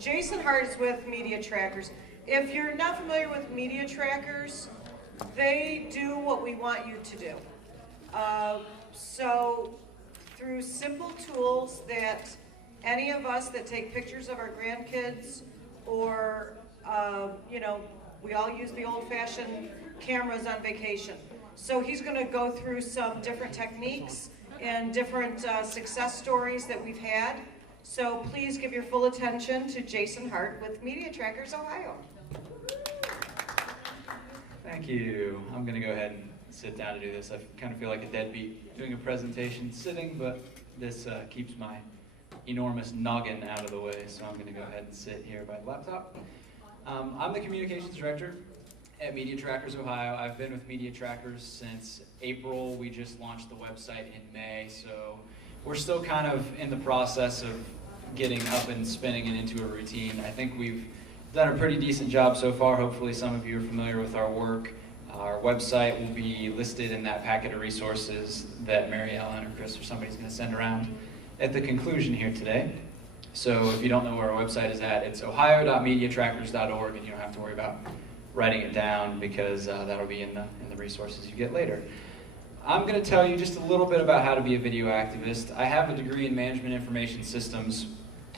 Jason Hart is with Media Trackers. If you're not familiar with Media Trackers, they do what we want you to do. So through simple tools that any of us that take pictures of our grandkids or, we all use the old-fashioned cameras on vacation. So he's going to go through some different techniques and different success stories that we've had. So please give your full attention to Jason Hart with Media Trackers Ohio. Thank you. I'm going to go ahead and sit down to do this. I kind of feel like a deadbeat doing a presentation sitting, but this keeps my enormous noggin out of the way, so I'm going to go ahead and sit here by the laptop. I'm the communications director at Media Trackers Ohio. I've been with Media Trackers since April. We just launched the website in May, so we're still kind of in the process of getting up and spinning and into a routine. I think we've done a pretty decent job so far. Hopefully some of you are familiar with our work. Our website will be listed in that packet of resources that Mary Ellen or Chris or somebody's going to send around at the conclusion here today. So if you don't know where our website is at, it's ohio.mediatrackers.org, and you don't have to worry about writing it down because that'll be in the resources you get later. I'm going to tell you just a little bit about how to be a video activist. I have a degree in management information systems,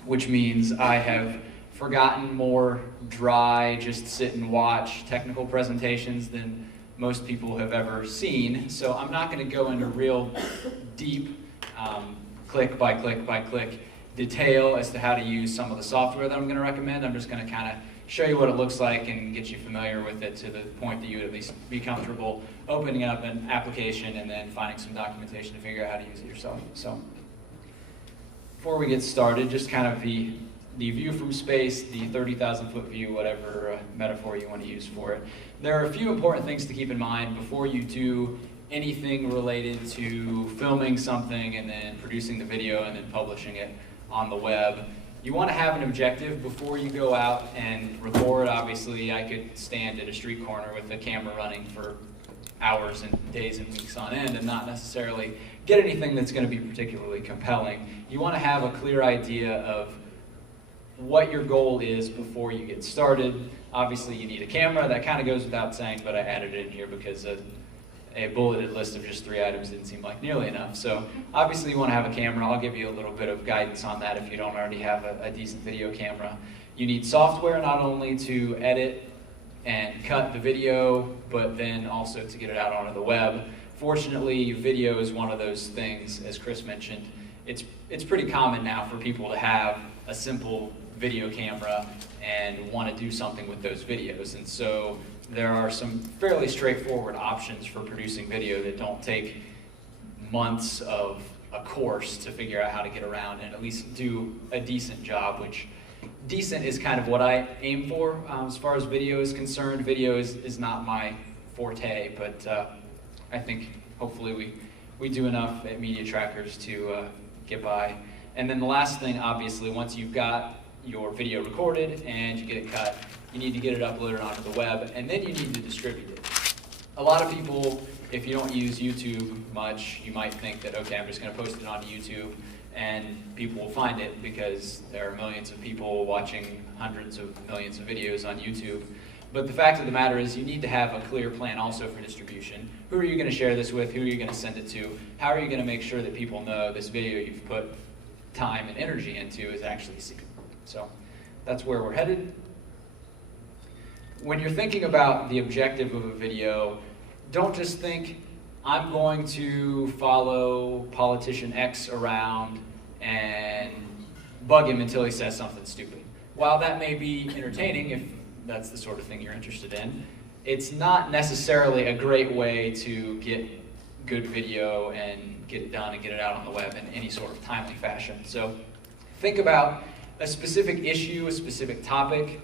which means I have forgotten more dry, just sit and watch technical presentations than most people have ever seen. So I'm not going to go into real deep click by click by click detail as to how to use some of the software that I'm going to recommend. I'm just going to kind of show you what it looks like and get you familiar with it to the point that you would at least be comfortable opening up an application and then finding some documentation to figure out how to use it yourself. So before we get started, just kind of the view from space, the 30,000 foot view, whatever metaphor you want to use for it. There are a few important things to keep in mind before you do anything related to filming something and then producing the video and then publishing it on the web. You want to have an objective before you go out and record. Obviously, I could stand at a street corner with the camera running for hours and days and weeks on end and not necessarily get anything that's going to be particularly compelling. You want to have a clear idea of what your goal is before you get started. Obviously, you need a camera. That kind of goes without saying, but I added it in here because a bulleted list of just 3 items didn't seem like nearly enough. So obviously you want to have a camera. I'll give you a little bit of guidance on that if you don't already have a decent video camera. You need software not only to edit and cut the video, but then also to get it out onto the web. Fortunately, video is one of those things, as Chris mentioned. It's pretty common now for people to have a simple video camera and want to do something with those videos. And so there are some fairly straightforward options for producing video that don't take months of a course to figure out how to get around and at least do a decent job, which decent is kind of what I aim for as far as video is concerned. Video is not my forte, but I think hopefully we do enough at Media Trackers to get by. And then the last thing, obviously, once you've got your video recorded and you get it cut, you need to get it uploaded onto the web, and then you need to distribute it. A lot of people, if you don't use YouTube much, you might think that, okay, I'm just going to post it onto YouTube and people will find it because there are millions of people watching hundreds of millions of videos on YouTube. But the fact of the matter is you need to have a clear plan also for distribution. Who are you going to share this with? Who are you going to send it to? How are you going to make sure that people know this video you've put time and energy into is actually seen? So that's where we're headed. When you're thinking about the objective of a video, don't just think, I'm going to follow politician X around and bug him until he says something stupid. While that may be entertaining, if that's the sort of thing you're interested in, it's not necessarily a great way to get good video and get it done and get it out on the web in any sort of timely fashion. So think about a specific issue, a specific topic.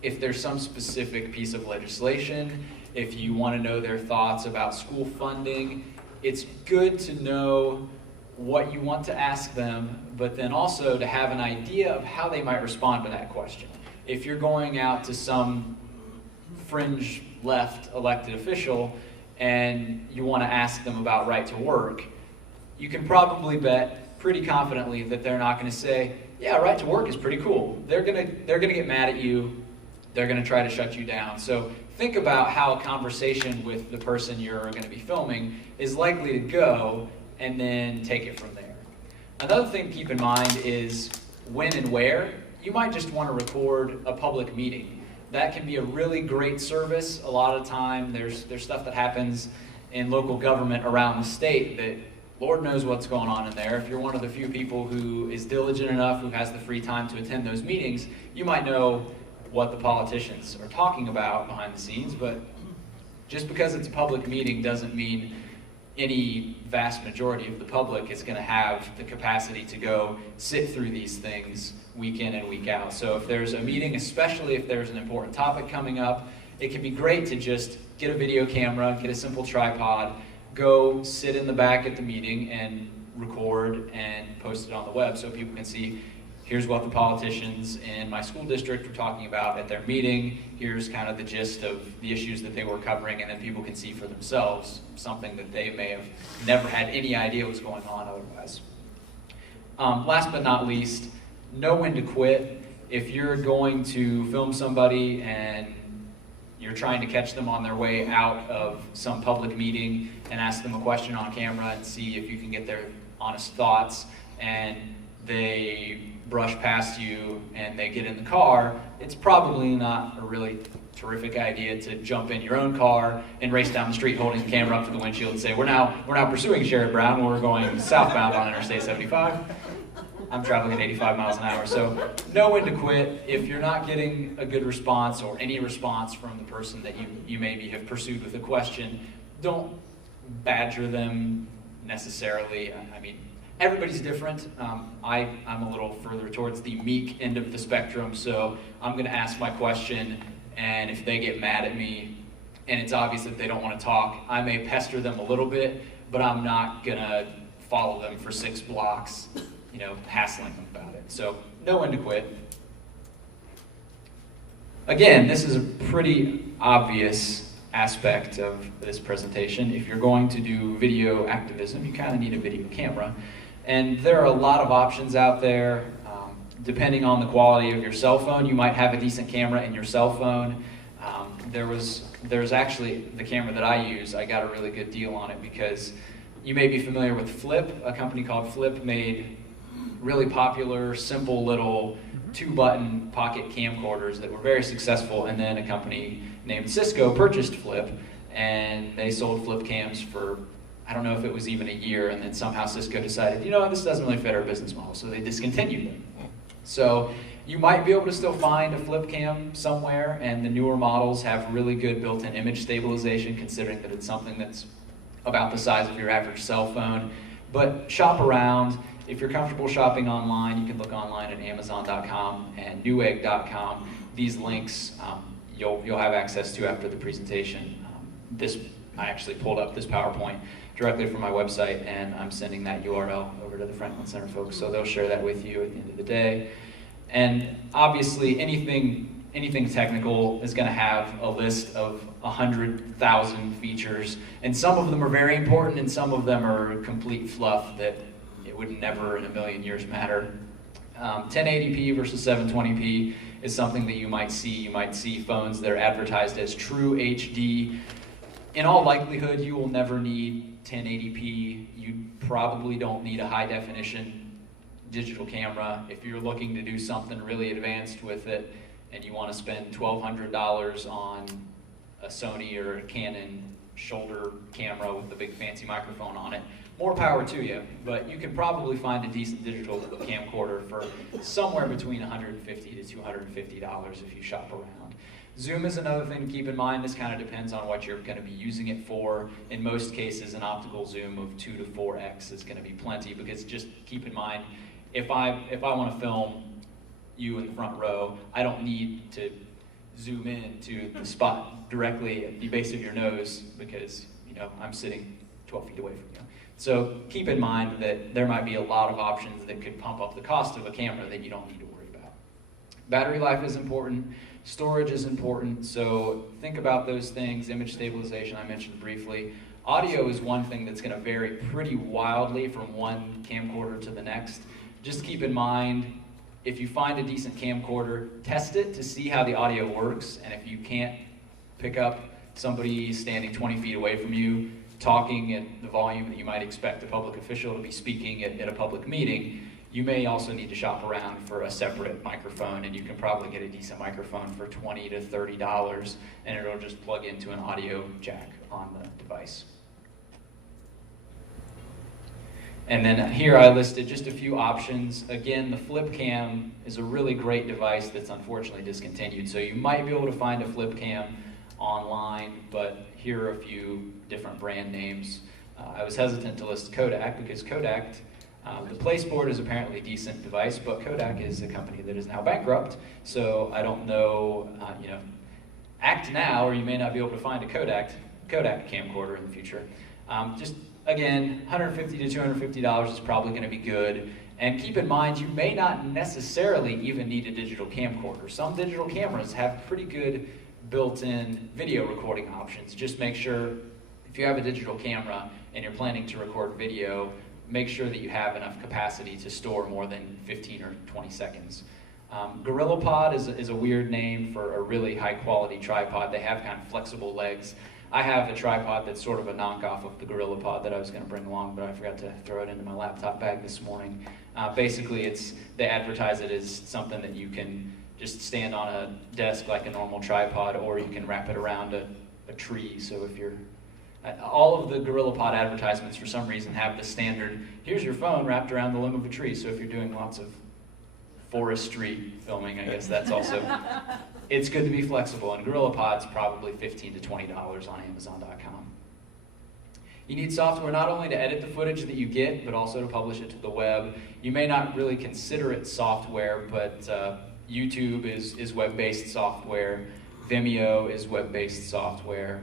If there's some specific piece of legislation, if you want to know their thoughts about school funding, it's good to know what you want to ask them, but then also to have an idea of how they might respond to that question. If you're going out to some fringe left elected official and you want to ask them about right to work, you can probably bet pretty confidently that they're not going to say, yeah, right to work is pretty cool. They're gonna get mad at you. They're gonna try to shut you down. So think about how a conversation with the person you're gonna be filming is likely to go, and then take it from there. Another thing to keep in mind is when and where. You might just want to record a public meeting. That can be a really great service. A lot of time there's stuff that happens in local government around the state that Lord knows what's going on in there. If you're one of the few people who is diligent enough, who has the free time to attend those meetings, you might know what the politicians are talking about behind the scenes, but just because it's a public meeting doesn't mean any vast majority of the public is going to have the capacity to go sit through these things week in and week out. So if there's a meeting, especially if there's an important topic coming up, it can be great to just get a video camera, get a simple tripod, go sit in the back at the meeting and record and post it on the web so people can see, here's what the politicians in my school district were talking about at their meeting, here's kind of the gist of the issues that they were covering, and then people can see for themselves something that they may have never had any idea was going on otherwise. Last but not least, know when to quit. If you're going to film somebody and you're trying to catch them on their way out of some public meeting and ask them a question on camera and see if you can get their honest thoughts, and they brush past you and they get in the car, it's probably not a really terrific idea to jump in your own car and race down the street holding the camera up to the windshield and say, we're now pursuing Sherrod Brown, we're going southbound on Interstate 75. I'm traveling at 85 miles an hour, so know when to quit. If you're not getting a good response or any response from the person that you maybe have pursued with a question, don't badger them necessarily. I mean, everybody's different. I'm a little further towards the meek end of the spectrum, so I'm going to ask my question, and if they get mad at me, and it's obvious that they don't want to talk, I may pester them a little bit, but I'm not going to follow them for 6 blocks, hassling them about it. So know when to quit. Again, this is a pretty obvious aspect of this presentation. If you're going to do video activism, you kind of need a video camera. And there are a lot of options out there. Depending on the quality of your cell phone, you might have a decent camera in your cell phone. There's actually the camera that I use, I got a really good deal on it because you may be familiar with Flip. A company called Flip made really popular, simple little 2-button pocket camcorders that were very successful, and then a company named Cisco purchased Flip, and they sold Flip cams for, I don't know if it was even a year, and then somehow Cisco decided, this doesn't really fit our business model, so they discontinued them. So you might be able to still find a Flip cam somewhere, and the newer models have really good built-in image stabilization, considering that it's something that's about the size of your average cell phone. But shop around. If you're comfortable shopping online, you can look online at Amazon.com and Newegg.com. These links you'll have access to after the presentation. I actually pulled up this PowerPoint directly from my website, and I'm sending that URL over to the Franklin Center folks, so they'll share that with you at the end of the day. And obviously, anything technical is going to have a list of 100,000 features, and some of them are very important, and some of them are complete fluff that it would never in a million years matter. 1080p versus 720p is something that you might see. You might see phones that are advertised as true HD. In all likelihood, you will never need 1080p. You probably don't need a high definition digital camera. If you're looking to do something really advanced with it and you want to spend $1,200 on a Sony or a Canon shoulder camera with a big fancy microphone on it, more power to you, but you can probably find a decent digital camcorder for somewhere between $150 to $250 if you shop around. Zoom is another thing to keep in mind. This kind of depends on what you're going to be using it for. In most cases, an optical zoom of 2 to 4x is going to be plenty, because just keep in mind, if I want to film you in the front row, I don't need to zoom in to the spot directly at the base of your nose, because I'm sitting 12 feet away from you. So keep in mind that there might be a lot of options that could pump up the cost of a camera that you don't need to worry about. Battery life is important. Storage is important. So think about those things. Image stabilization I mentioned briefly. Audio is one thing that's going to vary pretty wildly from one camcorder to the next. Just keep in mind, If you find a decent camcorder, test it to see how the audio works, and if you can't pick up somebody standing 20 feet away from you talking at the volume that you might expect a public official to be speaking at a public meeting, you may also need to shop around for a separate microphone, and you can probably get a decent microphone for $20 to $30, and it'll just plug into an audio jack on the device. And then here I listed just a few options. Again, the flip cam is a really great device that's unfortunately discontinued. So you might be able to find a flip cam online, but here are a few different brand names. I was hesitant to list Kodak because Kodak, the Placeboard is apparently a decent device, but Kodak is a company that is now bankrupt. So I don't know, act now or you may not be able to find a Kodak camcorder in the future. Again, $150 to $250 is probably going to be good. And keep in mind, you may not necessarily even need a digital camcorder. Some digital cameras have pretty good built-in video recording options. Just make sure, if you have a digital camera and you're planning to record video, make sure that you have enough capacity to store more than 15 or 20 seconds. GorillaPod is a weird name for a really high-quality tripod. They have kind of flexible legs. I have a tripod that's sort of a knockoff of the GorillaPod that I was going to bring along, but I forgot to throw it into my laptop bag this morning. Basically, they advertise it as something that you can just stand on a desk like a normal tripod, or you can wrap it around a tree. So if you're, all of the GorillaPod advertisements for some reason have the standard, here's your phone wrapped around the limb of a tree. So if you're doing lots of forestry filming, I guess that's also, it's good to be flexible, and GorillaPod's probably $15 to $20 on Amazon.com. You need software not only to edit the footage that you get, but also to publish it to the web. You may not really consider it software, but YouTube is web-based software. Vimeo is web-based software.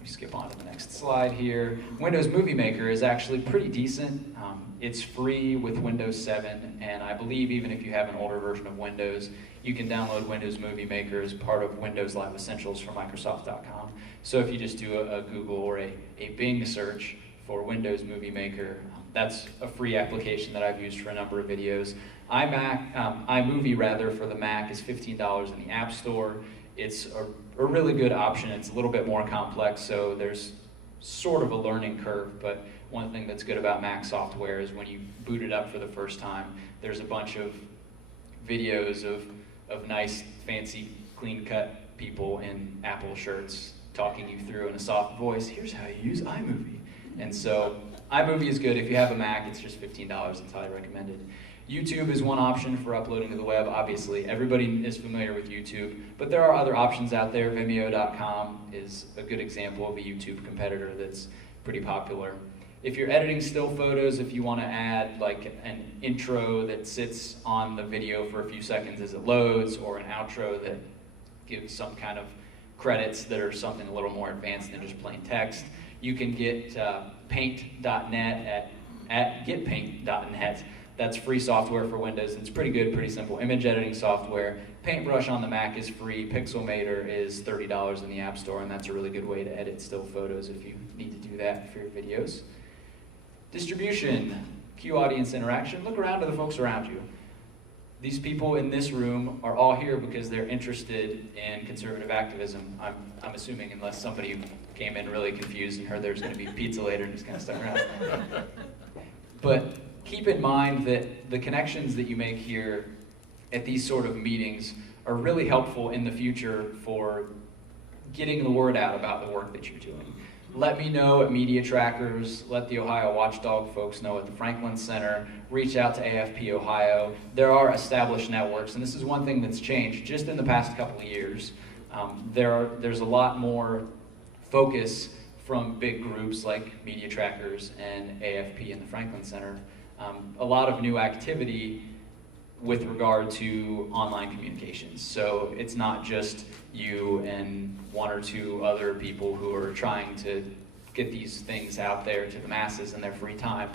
We skip on to the next slide here. Windows Movie Maker is actually pretty decent. It's free with Windows 7, and I believe even if you have an older version of Windows, you can download Windows Movie Maker as part of Windows Live Essentials from Microsoft.com. So if you just do a Google or a Bing search for Windows Movie Maker, that's a free application that I've used for a number of videos. iMovie rather for the Mac is $15 in the App Store. It's a really good option. It's a little bit more complex, so there's sort of a learning curve, but one thing that's good about Mac software is when you boot it up for the first time, there's a bunch of videos of nice, fancy, clean-cut people in Apple shirts talking you through in a soft voice, here's how you use iMovie. And so iMovie is good. If you have a Mac, it's just $15. It's highly recommended. YouTube is one option for uploading to the web. Obviously, everybody is familiar with YouTube, but there are other options out there. Vimeo.com is a good example of a YouTube competitor that's pretty popular. If you're editing still photos, if you want to add like an intro that sits on the video for a few seconds as it loads, or an outro that gives some kind of credits that are something a little more advanced than just plain text, you can get paint.net at getpaint.net. That's free software for Windows. It's pretty good, pretty simple image editing software. Paintbrush on the Mac is free. Pixelmator is $30 in the App Store, and that's a really good way to edit still photos if you need to do that for your videos. Distribution, cue audience interaction. Look around to the folks around you. These people in this room are all here because they're interested in conservative activism. I'm assuming, unless somebody came in really confused and heard there was going to be pizza later and just kind of stuck around. But keep in mind that the connections that you make here at these sort of meetings are really helpful in the future for getting the word out about the work that you're doing. Let me know at Media Trackers, let the Ohio Watchdog folks know at the Franklin Center, reach out to AFP Ohio. There are established networks, and this is one thing that's changed just in the past couple of years. There's a lot more focus from big groups like Media Trackers and AFP and the Franklin Center. A lot of new activity with regard to online communications. So it's not just you and one or two other people who are trying to get these things out there to the masses in their free time.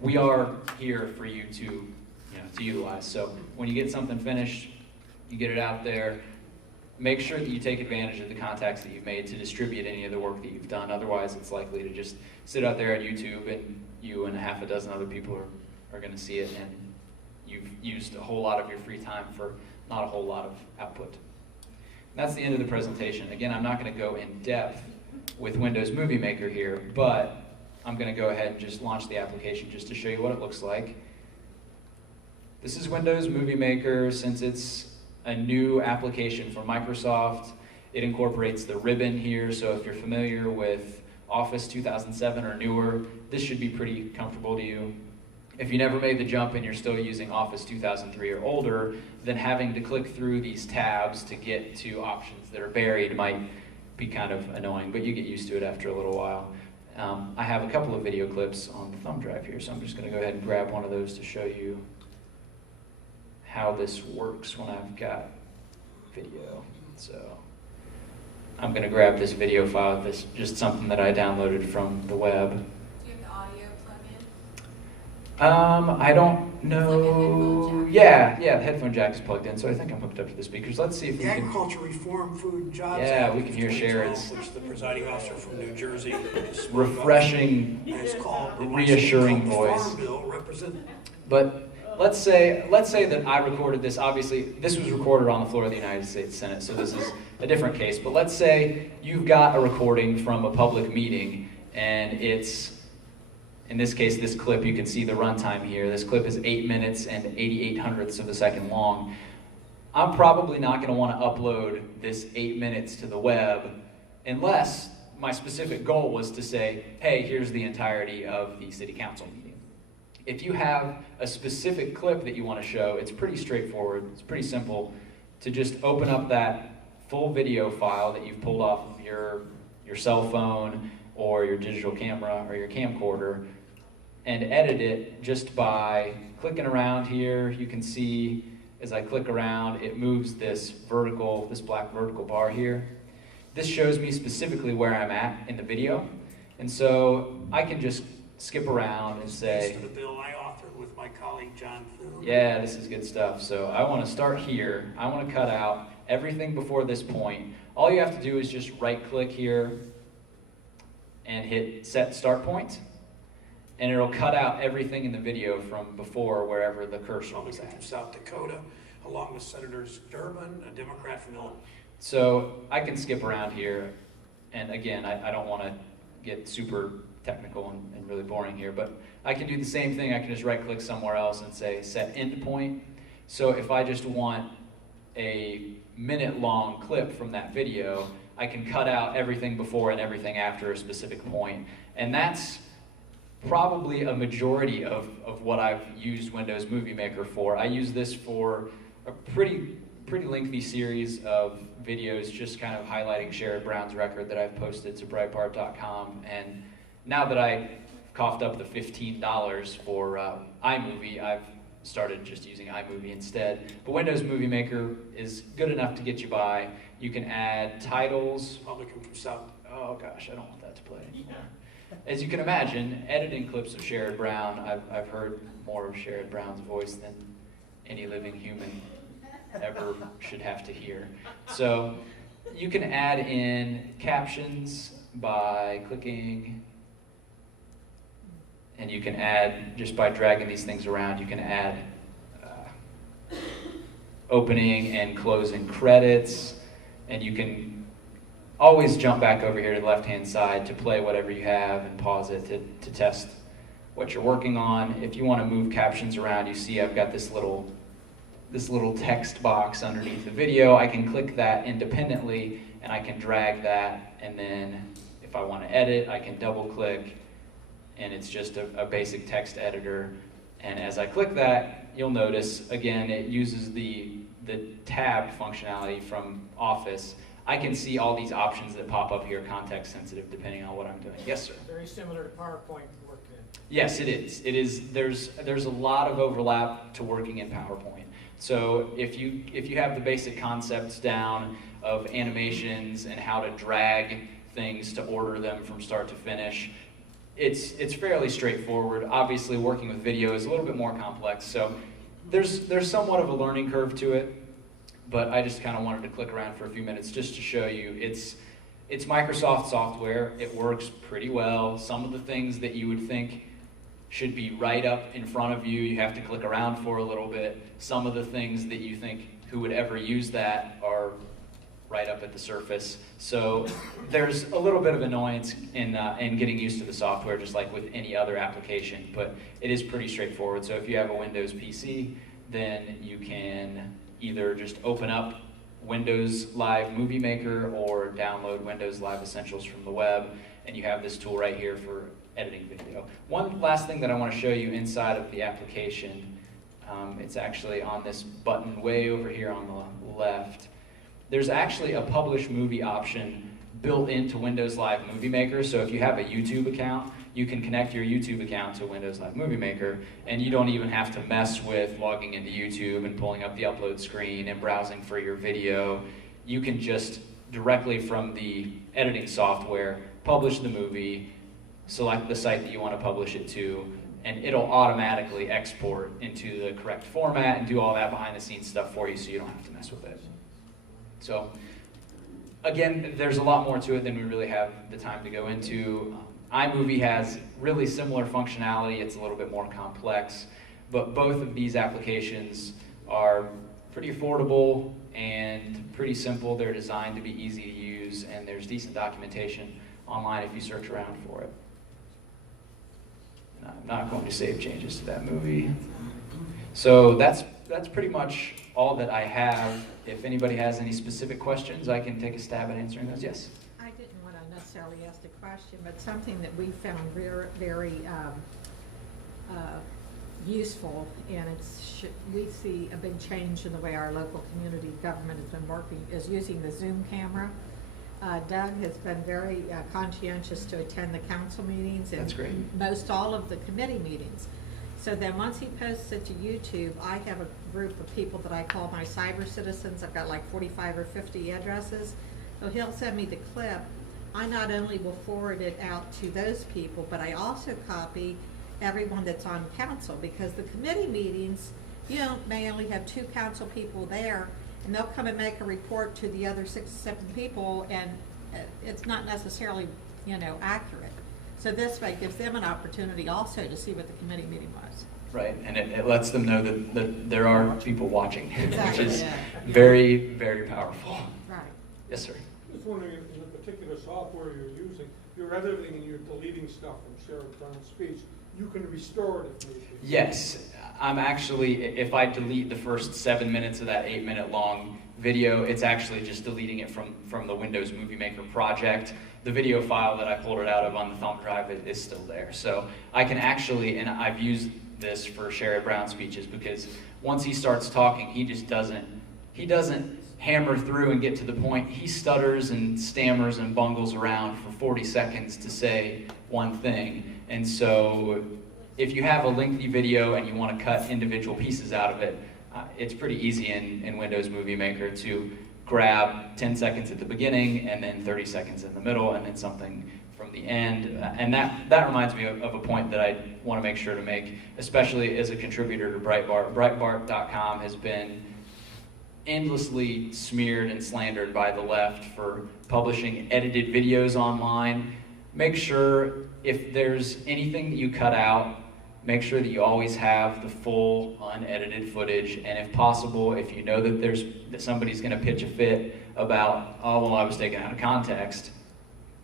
We are here for you to utilize. So when you get something finished, you get it out there. Make sure that you take advantage of the contacts that you've made to distribute any of the work that you've done. Otherwise, it's likely to just sit out there on YouTube and you and a half a dozen other people are going to see it, and you've used a whole lot of your free time for not a whole lot of output. That's the end of the presentation. Again, I'm not going to go in depth with Windows Movie Maker here, but I'm going to go ahead and just launch the application just to show you what it looks like. This is Windows Movie Maker. Since it's a new application from Microsoft, it incorporates the ribbon here, so if you're familiar with Office 2007 or newer, this should be pretty comfortable to you. If you never made the jump and you're still using Office 2003 or older, then having to click through these tabs to get to options that are buried might be kind of annoying, but you get used to it after a little while. I have a couple of video clips on the thumb drive here, so I'm just going to go ahead and grab one of those to show you how this works when I've got video. So I'm going to grab this video file. This is just something that I downloaded from the web. Do you have the audio plug in? I don't know. Yeah, the headphone jack is plugged in, so I think I'm hooked up to the speakers. Let's see if we The can. Agriculture Reform Food and Jobs Yeah, Act we can of hear 2012, Sharon's which the presiding officer from New Jersey refreshing, has called reassuring the voice. Farm Bill represent. But let's say that I recorded this. Obviously, this was recorded on the floor of the United States Senate, so this is a different case. But let's say you've got a recording from a public meeting, and it's, in this case, this clip, you can see the runtime here. This clip is 8 minutes and 88 of a second long. I'm probably not going to want to upload this 8 minutes to the web unless my specific goal was to say, hey, here's the entirety of the city council meeting. If you have a specific clip that you want to show, it's pretty straightforward. It's pretty simple to just open up that full video file that you've pulled off of your cell phone or your digital camera or your camcorder and edit it just by clicking around here. You can see as I click around, it moves this black vertical bar here. This shows me specifically where I'm at in the video. And so I can just skip around and say, This is the bill I authored with my colleague John Thune. yeah, this is good stuff. So I want to start here. I want to cut out everything before this point. All you have to do is just right click here and hit set start point. And it'll cut out everything in the video from before wherever the cursor was Republican from at. South Dakota, along with Senators Durbin, a Democrat from Illinois. So I can skip around here. And again, I don't want to get super technical and really boring here, but I can do the same thing. I can just right click somewhere else and say set end point. So if I just want a minute-long clip from that video, I can cut out everything before and everything after a specific point. And that's probably a majority of what I've used Windows Movie Maker for. I use this for a pretty lengthy series of videos just kind of highlighting Sherrod Brown's record that I've posted to Breitbart.com. And now that I coughed up the $15 for iMovie, I've started just using iMovie instead. But Windows Movie Maker is good enough to get you by. You can add titles. Republican from South. Oh gosh, I don't want that to play anymore. As you can imagine, editing clips of Sherrod Brown, I've heard more of Sherrod Brown's voice than any living human ever should have to hear. So you can add in captions by clicking, and you can add, just by dragging these things around, you can add opening and closing credits, and you can always jump back over here to the left-hand side to play whatever you have and pause it to test what you're working on. If you want to move captions around, you see I've got this little text box underneath the video. I can click that independently, and I can drag that, and then if I want to edit, I can double-click, and it's just a basic text editor. And as I click that, you'll notice, again, it uses the tab functionality from Office. I can see all these options that pop up here, context sensitive, depending on what I'm doing. Yes, sir? Very similar to PowerPoint work then. Yes, it is. It is. There's a lot of overlap to working in PowerPoint. So if you have the basic concepts down of animations and how to drag things to order them from start to finish, it's fairly straightforward. Obviously, working with video is a little bit more complex, so there's somewhat of a learning curve to it. But I just kind of wanted to click around for a few minutes just to show you it's Microsoft software. It works pretty well. Some of the things that you would think should be right up in front of you. You have to click around for a little bit. Some of the things that you think who would ever use that are right up at the surface. So there's a little bit of annoyance in getting used to the software, just like with any other application, but it is pretty straightforward. So if you have a Windows PC, then you can either just open up Windows Live Movie Maker or download Windows Live Essentials from the web, and you have this tool right here for editing video. One last thing that I want to show you inside of the application, it's actually on this button way over here on the left. There's actually a publish movie option built into Windows Live Movie Maker. So if you have a YouTube account, you can connect your YouTube account to Windows Live Movie Maker, and you don't even have to mess with logging into YouTube and pulling up the upload screen and browsing for your video. You can just directly from the editing software publish the movie, select the site that you want to publish it to, and it'll automatically export into the correct format and do all that behind the scenes stuff for you, so you don't have to mess with it. So again, there's a lot more to it than we really have the time to go into. iMovie has really similar functionality. It's a little bit more complex, but both of these applications are pretty affordable and pretty simple. They're designed to be easy to use, and there's decent documentation online if you search around for it. And I'm not going to save changes to that movie. So that's pretty much all that I have. If anybody has any specific questions, I can take a stab at answering those. Yes? I didn't want to necessarily ask the question, but something that we found very useful, and we see a big change in the way our local community government has been working, is using the Zoom camera. Doug has been very conscientious to attend the council meetings and That's great. most all of the committee meetings. So then once he posts it to YouTube, I have a group of people that I call my cyber citizens. I've got like 45 or 50 addresses. So he'll send me the clip. I not only will forward it out to those people, but I also copy everyone that's on council, because the committee meetings, may only have 2 council people there, and they'll come and make a report to the other 6 or 7 people, and it's not necessarily, accurate. So this way gives them an opportunity also to see what the committee meeting was. Right, and it lets them know that there are people watching, Exactly, which is yeah. very, very powerful. Right. Yes, sir. Just wondering, in the particular software you're using, you're editing and you're deleting stuff from Sherrod Brown's speech. You can restore it if need be. Yes, I'm actually, if I delete the first 7 minutes of that 8-minute long video, it's actually just deleting it from the Windows Movie Maker project. The video file that I pulled it out of on the thumb drive is still there. So I can actually, and I've used this for Sherrod Brown speeches, because once he starts talking, he doesn't hammer through and get to the point. He stutters and stammers and bungles around for 40 seconds to say one thing. And so if you have a lengthy video and you want to cut individual pieces out of it, it's pretty easy in Windows Movie Maker to grab 10 seconds at the beginning and then 30 seconds in the middle and then something from the end. And that reminds me of a point that I want to make sure to make, especially as a contributor to Breitbart. Breitbart.com has been endlessly smeared and slandered by the left for publishing edited videos online. Make sure if there's anything that you cut out, make sure that you always have the full unedited footage, and if possible, if you know that somebody's going to pitch a fit about, oh, well, I was taken out of context,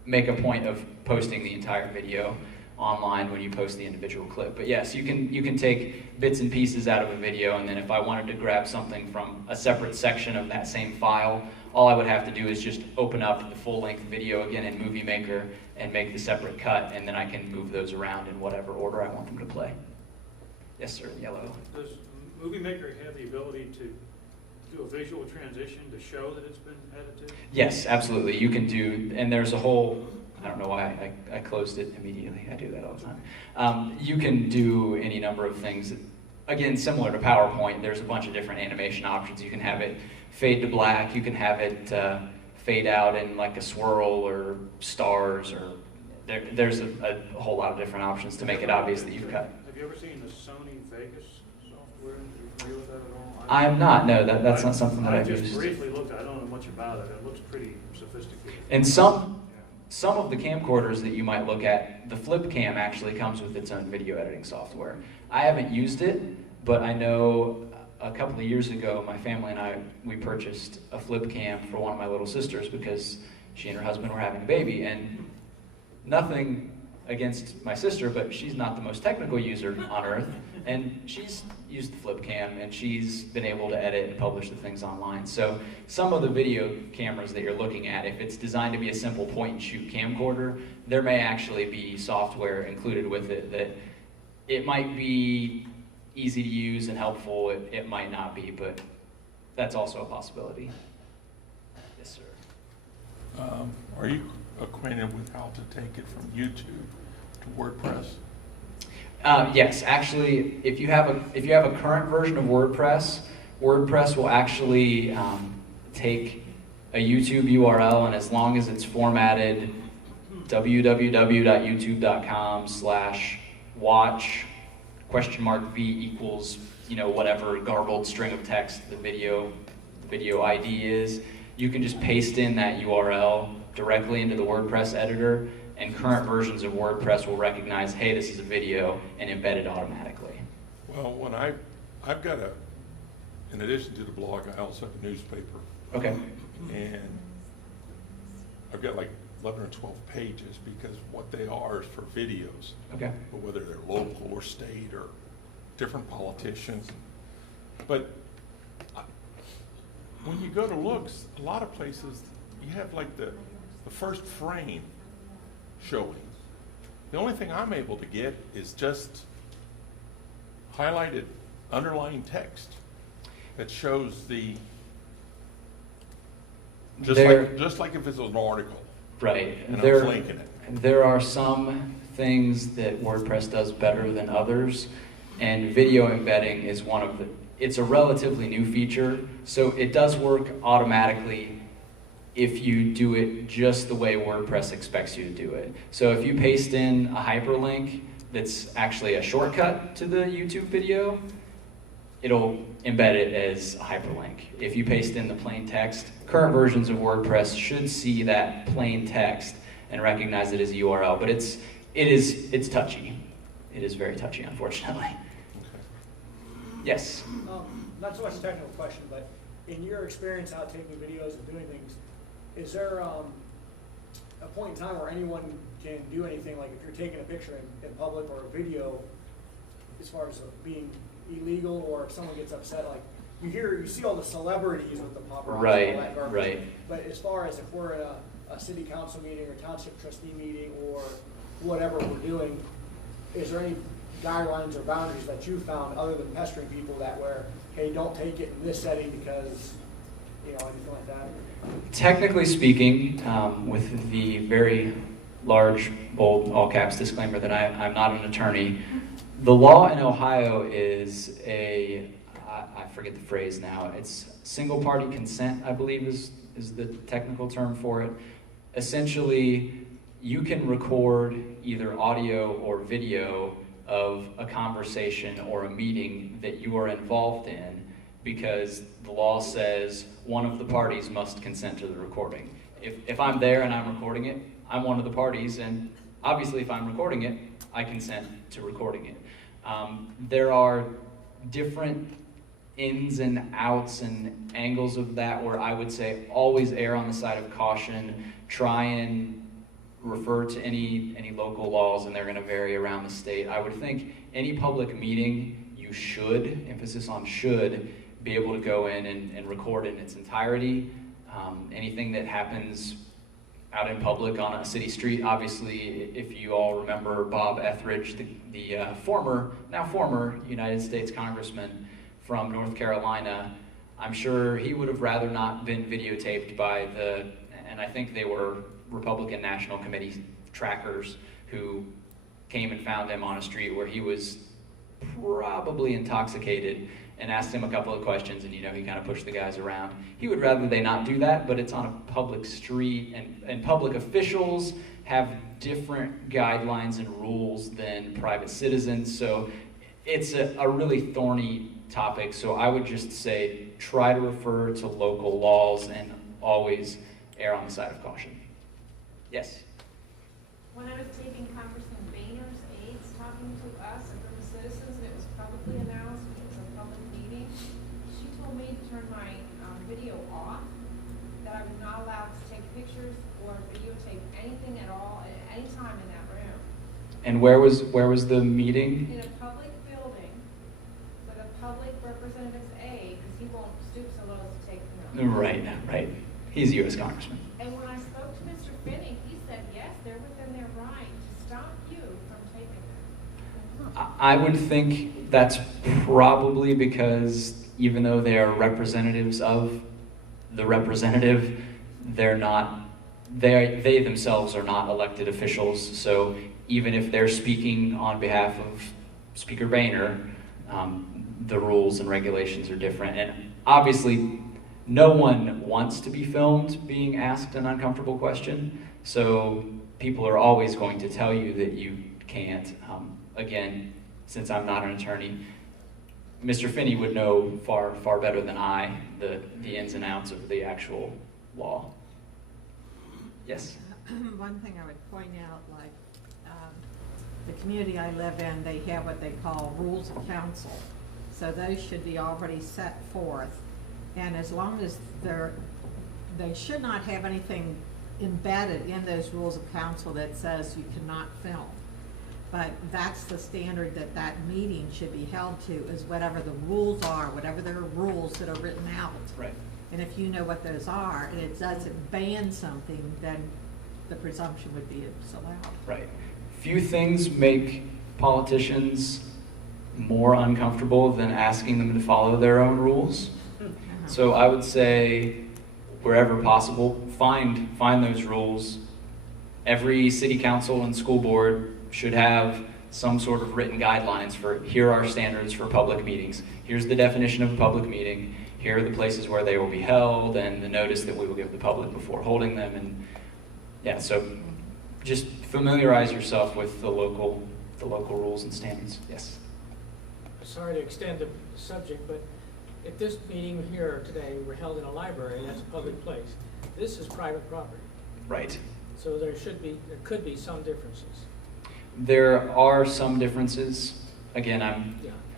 make a point of posting the entire video online when you post the individual clip. But yes, you can take bits and pieces out of a video, and then if I wanted to grab something from a separate section of that same file, all I would have to do is just open up the full-length video again in Movie Maker and make the separate cut, and then I can move those around in whatever order I want them to play. Yes, sir, yellow. Does Movie Maker have the ability to do a visual transition to show that it's been edited? Yes, absolutely. You can do, and there's a whole, I don't know why I closed it immediately. I do that all the time. You can do any number of things. Again, similar to PowerPoint, there's a bunch of different animation options. You can have it fade to black. You can have it fade out in like a swirl or stars, or there's a whole lot of different options to make it obvious that you've cut. Have you ever seen the Sony Vegas software? Are you familiar with that at all? I'm not. No, that's not something that I've I just used. briefly looked. I don't know much about it. It looks pretty sophisticated. And some some of the camcorders that you might look at, the flip cam actually comes with its own video editing software. I haven't used it, but I know a couple of years ago, my family and I, we purchased a flip cam for one of my little sisters because she and her husband were having a baby, and nothing against my sister, but she's not the most technical user on earth, and she's used the flip cam, and she's been able to edit and publish the things online. So some of the video cameras that you're looking at, if it's designed to be a simple point and shoot camcorder, there may actually be software included with it that it might be easy to use and helpful, it might not be, but that's also a possibility. Yes, sir. Are you acquainted with how to take it from YouTube to WordPress? Yes, actually, if you have a current version of WordPress, WordPress will actually take a YouTube URL, and as long as it's formatted www.youtube.com/watch $V equals, whatever garbled string of text the video ID is, you can just paste in that URL directly into the WordPress editor, and current versions of WordPress will recognize, hey, this is a video, and embed it automatically. Well, when I've got in addition to the blog, I also have a newspaper. Okay. And I've got like 11 or 12 pages because what they are is for videos. Okay. But whether they're local or state or different politicians. But when you go to looks, a lot of places, you have like the first frame showing. The only thing I'm able to get is just highlighted, underlined text that shows just like if it's an article. Right. And I was linking it. There are some things that WordPress does better than others, and video embedding is one of them. It's a relatively new feature, so it does work automatically if you do it just the way WordPress expects you to do it. So if you paste in a hyperlink that's actually a shortcut to the YouTube video, it'll embed it as a hyperlink. If you paste in the plain text, current versions of WordPress should see that plain text and recognize it as a URL, but it's touchy. It is very touchy, unfortunately. Yes? Not so much a technical question, but in your experience out taking videos and doing things, is there a point in time where anyone can do anything, like if you're taking a picture in public or a video, as far as being illegal, or if someone gets upset, like you see all the celebrities with the paparazzi and all that garbage. Right. But as far as if we're in a city council meeting or township trustee meeting or whatever we're doing, is there any guidelines or boundaries that you found other than pestering people that where, hey, don't take it in this setting because, anything like that? Technically speaking, with the very large, bold, all caps disclaimer that I'm not an attorney, the law in Ohio is I forget the phrase now, it's single party consent, I believe is the technical term for it. Essentially, you can record either audio or video of a conversation or a meeting that you are involved in, because the law says one of the parties must consent to the recording. If I'm there and I'm recording it, I'm one of the parties, and obviously if I'm recording it, I consent to recording it. There are different ins and outs and angles of that where I would say always err on the side of caution, try and refer to any local laws, and they're going to vary around the state. I would think any public meeting, you should, emphasis on should, be able to go in and record in its entirety. Anything that happens out in public on a city street, obviously, if you all remember Bob Etheridge, the now former United States Congressman from North Carolina, I'm sure he would have rather not been videotaped by and I think they were Republican National Committee trackers who came and found him on a street where he was probably intoxicated and asked him a couple of questions, and he kind of pushed the guys around. He would rather they not do that, but it's on a public street, and public officials have different guidelines and rules than private citizens, so it's a really thorny topic. So I would just say try to refer to local laws and always err on the side of caution. Yes? when I was taping Congressman Boehner's aides talking to us and from the citizens, and it was publicly announced, it was a public meeting, she told me to turn my video off, that I was not allowed to take pictures or videotape anything at all at any time in that room. And where was the meeting? In a public building with a public representative's aide, because he won't stoop so low as to take film. Right. He's a U.S. Congressman. And when I spoke to Mr. Finney, he said, yes, they're within their right to stop you from taping them. I would think that's probably because even though they are representatives of the representative, they themselves are not elected officials. So even if they're speaking on behalf of Speaker Boehner, the rules and regulations are different. And obviously, no one wants to be filmed being asked an uncomfortable question. So people are always going to tell you that you can't. Again, since I'm not an attorney, Mr. Finney would know far better than I the ins and outs of the actual law. Yes? One thing I would point out, like, the community I live in, they have what they call rules of council. So those should be already set forth. And as long as they should not have anything embedded in those rules of council that says you cannot film. But that's the standard that meeting should be held to, is whatever the rules are, whatever their rules that are written out. Right. And if you know what those are, and it doesn't ban something, then the presumption would be it's allowed. Right. Few things make politicians more uncomfortable than asking them to follow their own rules. So I would say, wherever possible, find those rules. Every city council and school board should have some sort of written guidelines for, here are standards for public meetings. Here's the definition of a public meeting. Here are the places where they will be held and the notice that we will give the public before holding them. And yeah, so just familiarize yourself with the local rules and standards. Yes? Sorry to extend the subject, but if this meeting here today were held in a library, that's a public place. This is private property. Right. So there could be some differences. There are some differences. Again,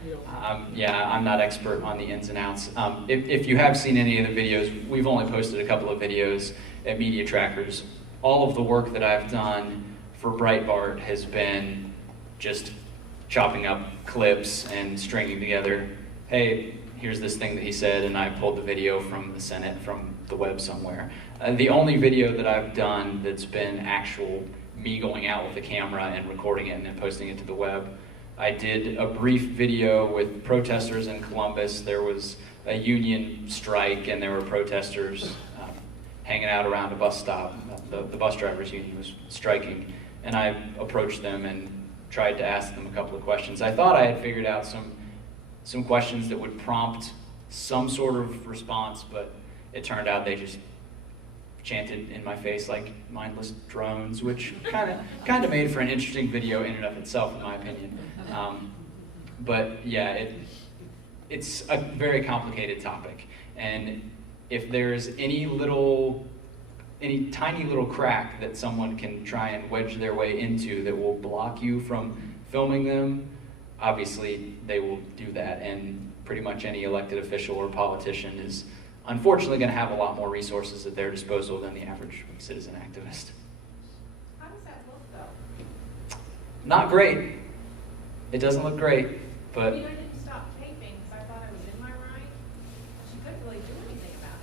Yeah. I'm not expert on the ins and outs. If you have seen any of the videos, we've only posted a couple of videos at Media Trackers. All of the work that I've done for Breitbart has been just chopping up clips and stringing together, hey, here's this thing that he said, and I pulled the video from the Senate, from the web somewhere. The only video that I've done that's been actual me going out with a camera and recording it and then posting it to the web, I did a brief video with protesters in Columbus. There was a union strike and there were protesters hanging out around a bus stop. The bus drivers union was striking, and I approached them and tried to ask them a couple of questions. I thought I had figured out some questions that would prompt some sort of response, but it turned out they just chanted in my face like mindless drones, which kind of made for an interesting video in and of itself, in my opinion. But yeah, it's a very complicated topic, and if there's any tiny little crack that someone can try and wedge their way into that will block you from filming them, obviously they will do that, and pretty much any elected official or politician is unfortunately going to have a lot more resources at their disposal than the average citizen activist. How does that look, though? Not great. It doesn't look great, I but mean, I didn't stop taping because I thought I was in my right. She couldn't really do anything about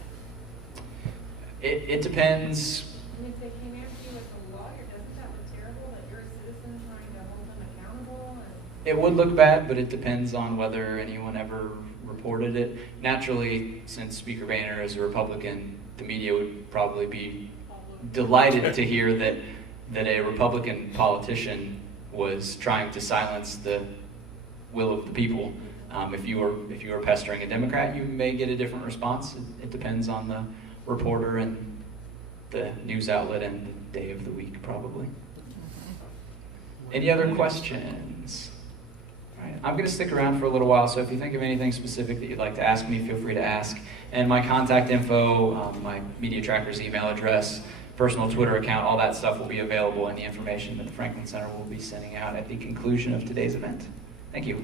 it. it depends. And if they came after you as a lawyer, doesn't that look terrible that you're a citizen trying to hold them accountable? It would look bad, but it depends on whether anyone ever reported it. Naturally, since Speaker Boehner is a Republican, the media would probably be delighted to hear that a Republican politician was trying to silence the will of the people. If you were pestering a Democrat, you may get a different response. It depends on the reporter and the news outlet and the day of the week, probably. Any other questions? All right, I'm going to stick around for a little while, so if you think of anything specific that you'd like to ask me, feel free to ask. And my contact info, my Media Trackers email address, personal Twitter account, all that stuff will be available in the information that the Franklin Center will be sending out at the conclusion of today's event. Thank you.